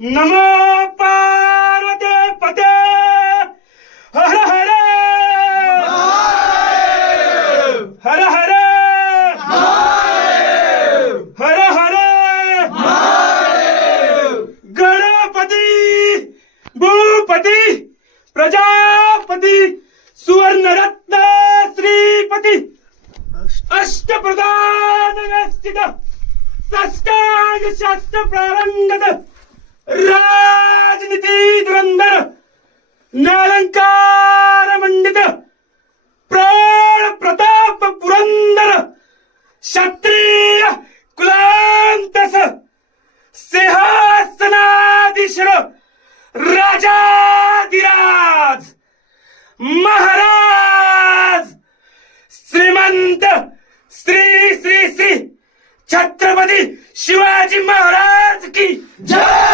नमो पार्वते पते हर हर हर हर हर हर गणपती भूपती प्रजापती सुवर्णरत्न श्रीपती अष्टप्रधान व्यस्थित साष्टांग शास्त्र प्रारंगत राजनीती धुरंधर नालंकार मंडित प्राण प्रताप पुरंदर क्षत्रिय कुलांतस सिंहासनाधीश्वर राजाधिराज महाराज श्रीमंत श्री श्री श्री छत्रपती शिवाजी महाराज की जय।